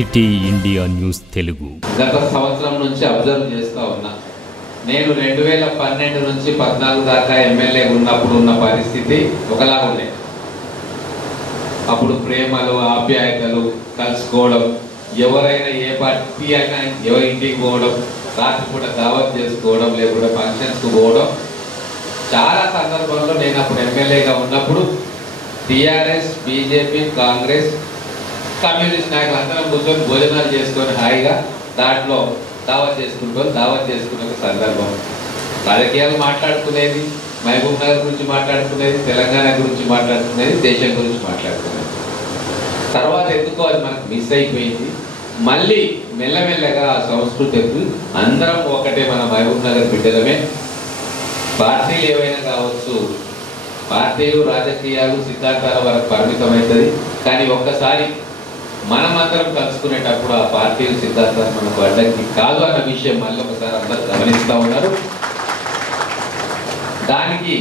City India news Telugu. గత సంవత్సరం నుంచి అబ్జర్వ్ చేస్తూ ఉన్నా. నేను 2012 నుంచి 14 దాకా ఎమ్మెల్యే ఉన్నప్పుడు ఉన్న పరిస్థితి ఒకలా ఉండే. అప్పుడు ప్రేమలు, ఆప్యాయతలు, కలుసుకోవడం, ఎవరైనా ఏ పార్టీ అయినా ఎవరి ఇంటికి పోవడం, రాత్రిపూట దావత్ చేసుకోవడం, లేకుంటే ఫంక్షన్స్కి పోవడం. చాలా సందర్భంలో నేను అప్పుడు ఎమ్మెల్యేగా ఉన్నప్పుడు టీఆర్ఎస్, బీజేపీ, కాంగ్రెస్, కమ్యూనిస్ట్ నాయకులు అందరం కూర్చొని భోజనాలు చేసుకొని హాయిగా దాంట్లో దావత్ చేసుకునే సందర్భం. రాజకీయాలు మాట్లాడుకునేది, మహబూబ్ నగర్ గురించి మాట్లాడుకునేది, తెలంగాణ గురించి మాట్లాడుకునేది, దేశం గురించి మాట్లాడుకునేది. తర్వాత ఎందుకో అది మనకు మిస్ అయిపోయింది. మళ్ళీ మెల్లమెల్లగా ఆ సంస్కృతికి అందరం ఒకటే, మన మహబూబ్ నగర్ బిడ్డలమే. పార్టీలు ఏవైనా కావచ్చు, పార్టీలు, రాజకీయాలు, సిద్ధాంతాల వరకు పరిమితమవుతుంది. కానీ ఒక్కసారి మనమందరం కలుసుకునేటప్పుడు ఆ పార్టీలు, సిద్ధాంతాలు మనకు అడ్డంకి కాదు అన్న విషయం మళ్ళీ ఒకసారి అందరూ గమనిస్తూ ఉన్నారు. దానికి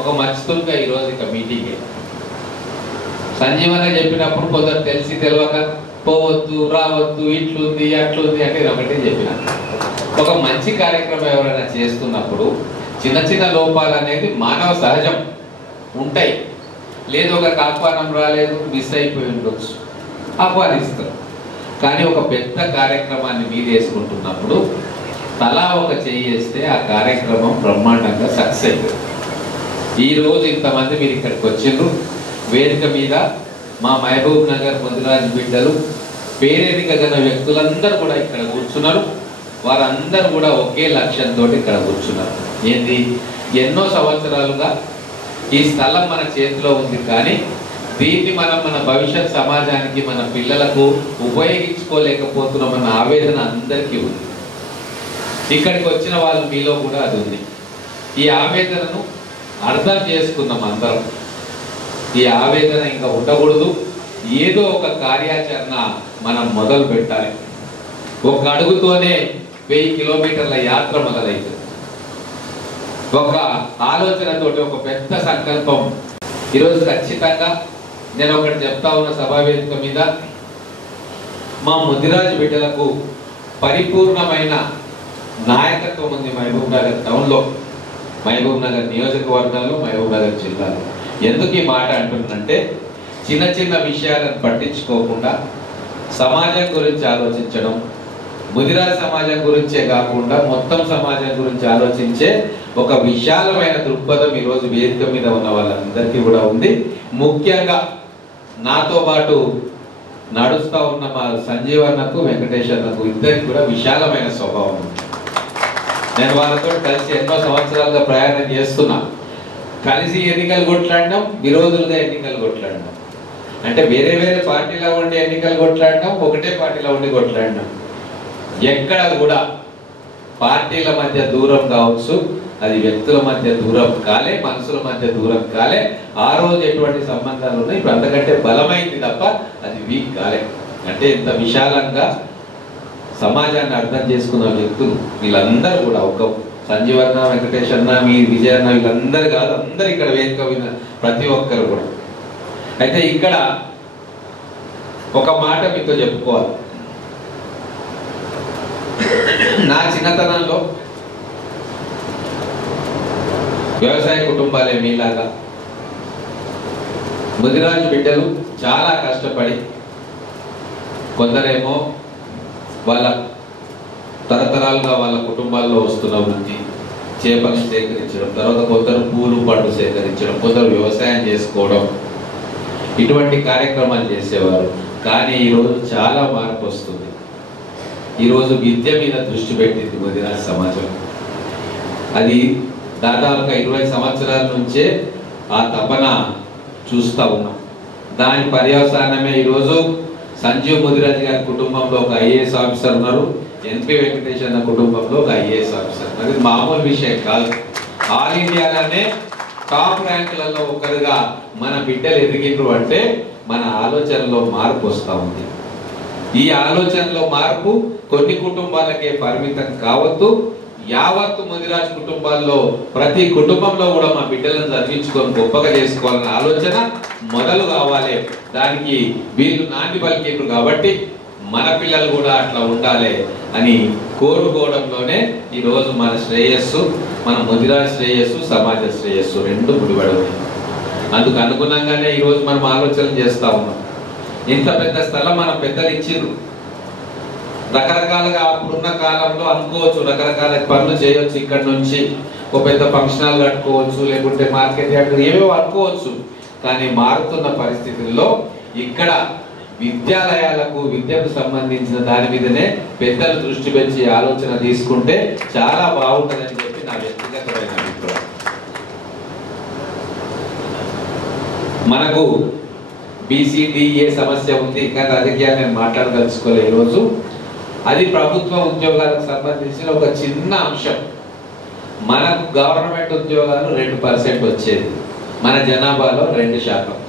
ఒక మచ్చుతులుగా ఈరోజు ఇక మీటింగ్ సంజీవన చెప్పినప్పుడు కొందరు తెలిసి తెలియక పోవద్దు, రావద్దు, ఇట్లుంది అట్లుంది అంటే ఒకటే చెప్పిన. ఒక మంచి కార్యక్రమం ఎవరైనా చేస్తున్నప్పుడు చిన్న చిన్న లోపాలు అనేది మానవ సహజం ఉంటాయి. లేదు ఒక ఆహ్వానం రాలేదు, మిస్ అయిపోయి ఉండొచ్చు, ఆహ్వానిస్తారు. కానీ ఒక పెద్ద కార్యక్రమాన్ని మీరు వేసుకుంటున్నప్పుడు తలా ఒక చెయ్యి వేస్తే ఆ కార్యక్రమం బ్రహ్మాండంగా సక్సెస్ అవుతుంది. ఈరోజు ఇంతమంది మీరు ఇక్కడికి వచ్చిండ్రు. వేదిక మీద మా మహబూబ్ నగర్ ముదిరాజు బిడ్డలు, పేరెన్నిక గల వ్యక్తులందరూ కూడా ఇక్కడ కూర్చున్నారు. వారందరూ కూడా ఒకే లక్ష్యంతో ఇక్కడ కూర్చున్నారు. ఏంది, ఎన్నో సంవత్సరాలుగా ఈ స్థలం మన చేతిలో ఉంది, కానీ దీన్ని మనం మన భవిష్యత్ సమాజానికి, మన పిల్లలకు ఉపయోగించుకోలేకపోతున్నామన్న ఆవేదన అందరికీ ఉంది. ఇక్కడికి వచ్చిన వాళ్ళు మీలో కూడా అది ఉంది. ఈ ఆవేదనను అర్థం చేసుకున్నాం అందరం. ఈ ఆవేదన ఇంకా ఉండకూడదు. ఏదో ఒక కార్యాచరణ మనం మొదలు పెట్టాలి. ఒక అడుగుతోనే 1000 కిలోమీటర్ల యాత్ర మొదలైతుంది. ఒక ఆలోచనతోటి, ఒక పెద్ద సంకల్పం. ఈరోజు ఖచ్చితంగా నేను ఒకటి చెప్తా ఉన్న సభావేదిక మీద, మా ముదిరాజు బిడ్డలకు పరిపూర్ణమైన నాయకత్వం ఉంది మహబూబ్ నగర్ టౌన్లో, మహబూబ్ నగర్ నియోజకవర్గంలో, మహబూబ్ నగర్ జిల్లాలో. ఎందుకు ఈ మాట అంటున్నంటే, చిన్న చిన్న విషయాలను పట్టించుకోకుండా సమాజం గురించి ఆలోచించడం, ముదిరాజు సమాజం గురించే కాకుండా మొత్తం సమాజం గురించి ఆలోచించే ఒక విశాలమైన దృక్పథం ఈరోజు వేదిక మీద ఉన్న వాళ్ళందరికీ కూడా ఉంది. ముఖ్యంగా నాతో పాటు నడుస్తూ ఉన్న మా సంజీవన్నకు, వెంకటేశ్వర్లకు ఇద్దరికి కూడా విశాలమైన స్వభావం ఉంది. నేను వాళ్ళతో కలిసి ఎన్నో సంవత్సరాలుగా ప్రయాణం చేస్తున్నా. కలిసి ఎన్నికలు కొట్లాడినాం, విరోధులుగా ఎన్నికలు కొట్లాడినాం. అంటే వేరే వేరే పార్టీలో ఉండి ఎన్నికలు కొట్లాడినాం, ఒకటే పార్టీలో ఉండి కొట్లాడినాం. ఎక్కడ కూడా పార్టీల మధ్య దూరం కావచ్చు, అది వ్యక్తుల మధ్య దూరం కాలే, మనసుల మధ్య దూరం కాలే. ఆ రోజు ఎటువంటి సంబంధాలు ఉన్నాయి, ఇప్పుడు అంతకంటే బలమైంది తప్ప అది వీక్ కాలే. అంటే ఇంత విశాలంగా సమాజాన్ని అర్థం చేసుకున్న వ్యక్తులు వీళ్ళందరూ కూడా, ఒక సంజీవన్న, వెంకటేశ్వరన్న, మీ విజయన్న, వీళ్ళందరూ కాదు, అందరు ఇక్కడ వేదిక విన్న ప్రతి ఒక్కరు కూడా. అయితే ఇక్కడ ఒక మాట మీతో చెప్పుకోవాలి. నా చిన్నతనంలో వ్యవసాయ కుటుంబాలే మీలాగా ముదిరాజు బిడ్డలు చాలా కష్టపడి, కొందరేమో వాళ్ళ తరతరాలుగా వాళ్ళ కుటుంబాల్లో వస్తున్న వృత్తి, చేపలు సేకరించడం, తర్వాత కొందరు పూలు పండ్లు సేకరించడం, కొందరు వ్యవసాయం చేసుకోవడం, ఇటువంటి కార్యక్రమాలు చేసేవారు. కానీ ఈరోజు చాలా మార్పు వస్తుంది. ఈరోజు విద్య మీద దృష్టి పెట్టింది ముదిరాజు సమాజం. అది దాదాపుగా 20 సంవత్సరాల నుంచే ఆ తపన చూస్తూ ఉన్నాం. దాని పర్యవసానమే ఈరోజు సంజీవ్ ముదిరాజు గారి కుటుంబంలో ఒక ఐఏఎస్ ఆఫీసర్ ఉన్నారు, ఎన్పి వెంకటేశ్వర కుటుంబంలో ఒక ఐఏఎస్ ఆఫీసర్. అది మామూలు విషయం కాదు. ఆల్ ఇండియాలోనే టాప్ ర్యాంకులలో ఒకరుగా మన బిడ్డలు ఎదిగిండ్రు అంటే మన ఆలోచనలో మార్పు వస్తూ ఉంది. ఈ ఆలోచనలో మార్పు కొన్ని కుటుంబాలకే పరిమితం కావద్దు. యావత్తు ముదిరాజు కుటుంబాల్లో ప్రతి కుటుంబంలో కూడా మా బిడ్డలను చదివించుకొని గొప్పగా చేసుకోవాలన్న ఆలోచన మొదలు కావాలి. దానికి వీళ్ళు నాంది పలికిండ్రు కాబట్టి మన పిల్లలు కూడా అట్లా ఉండాలి అని కోరుకోవడంలోనే ఈరోజు మన శ్రేయస్సు, మన ముదిరాజ్ శ్రేయస్సు, సమాజ శ్రేయస్సు రెండు ముడిపడి ఉన్నాయి. అందుకు అనుగుణంగానే ఈరోజు మనం ఆలోచన చేస్తూ ఉన్నాం. ఇంత పెద్ద స్థలం మన పెద్దలు ఇచ్చిండ్రు. రకరకాలుగా అప్పుడున్న కాలంలో అనుకోవచ్చు, రకరకాల పనులు చేయొచ్చు, ఇక్కడ నుంచి ఒక పెద్ద ఫంక్షన్ హాల్ కట్టుకోవచ్చు, లేకుంటే మార్కెట్ యార్డ్ ఏవేవో అనుకోవచ్చు. కానీ మారుతున్న పరిస్థితుల్లో ఇక్కడ విద్యాలయాలకు, విద్యకు సంబంధించిన దాని మీదనే పెద్దలు దృష్టి పెంచి ఆలోచన తీసుకుంటే చాలా బాగుంటుందని చెప్పి నా వ్యక్తిగతమైన అభిప్రాయం. మనకు బీసీడీఏ సమస్య ఉంది, కానీ రాజకీయాలు నేను మాట్లాడదలుచుకోలే ఈరోజు. అది ప్రభుత్వ ఉద్యోగాలకు సంబంధించిన ఒక చిన్న అంశం. మనకు గవర్నమెంట్ ఉద్యోగాలు 2% వచ్చేది, మన జనాభాలో 2%.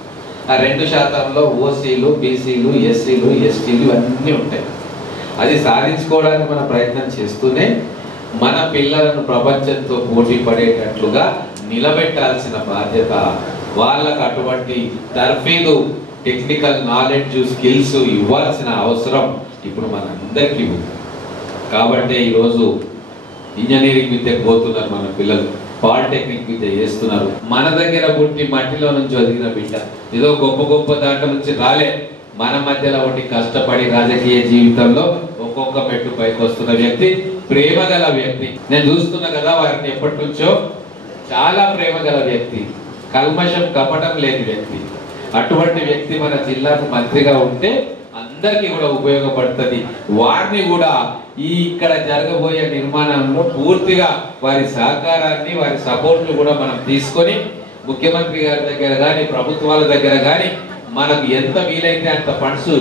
ఆ 2%లో ఓసీలు, బీసీలు, ఎస్సీలు, ఎస్టీలు అన్నీ ఉంటాయి. అది సాధించుకోవడానికి మన ప్రయత్నం చేస్తూనే మన పిల్లలను ప్రపంచంతో పోటీ పడేటట్లుగా నిలబెట్టాల్సిన బాధ్యత, వాళ్ళకు అటువంటి తర్ఫీదు, టెక్నికల్ నాలెడ్జ్, స్కిల్స్ ఇవ్వాల్సిన అవసరం ఇప్పుడు మనందరికీ ఉంది. కాబట్టి ఈరోజు ఇంజనీరింగ్ విద్యకు పోతున్నారు మన పిల్లలు, పాలిటెక్నిక్ విద్య చేస్తున్నారు. మన దగ్గర పుట్టి మట్టిలో నుంచి ఒదిగిన బిడ్డ, ఏదో గొప్ప గొప్ప దాంట్లో నుంచి రాలే, మన మధ్యలో ఒకటి కష్టపడి రాజకీయ జీవితంలో ఒక్కొక్క మెట్టు పైకి వస్తున్న వ్యక్తి, ప్రేమ గల వ్యక్తి. నేను చూస్తున్నా కదా వారిని ఎప్పటి నుంచో, చాలా ప్రేమ గల వ్యక్తి, కల్మషం కపటం లేని వ్యక్తి. అటువంటి వ్యక్తి మన జిల్లాకు మంత్రిగా ఉంటే అందరికీ కూడా ఉపయోగపడుతుంది. వారిని కూడా ఈ ఇక్కడ జరగబోయే నిర్మాణంలో పూర్తిగా వారి సహకారాన్ని, వారి సపోర్ట్ కూడా మనం తీసుకొని ముఖ్యమంత్రి గారి దగ్గర కానీ, ప్రభుత్వాల దగ్గర కానీ మనకు ఎంత వీలైతే అంత ఫండ్స్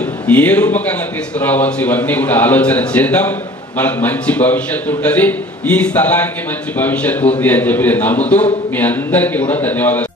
ఏ రూపకంగా తీసుకురావచ్చు, ఇవన్నీ కూడా ఆలోచన చేద్దాం. మనకు మంచి భవిష్యత్తు ఉంటుంది, ఈ స్థలానికి మంచి భవిష్యత్తు ఉంది అని చెప్పి నేను నమ్ముతూ మీ అందరికీ కూడా ధన్యవాదాలు.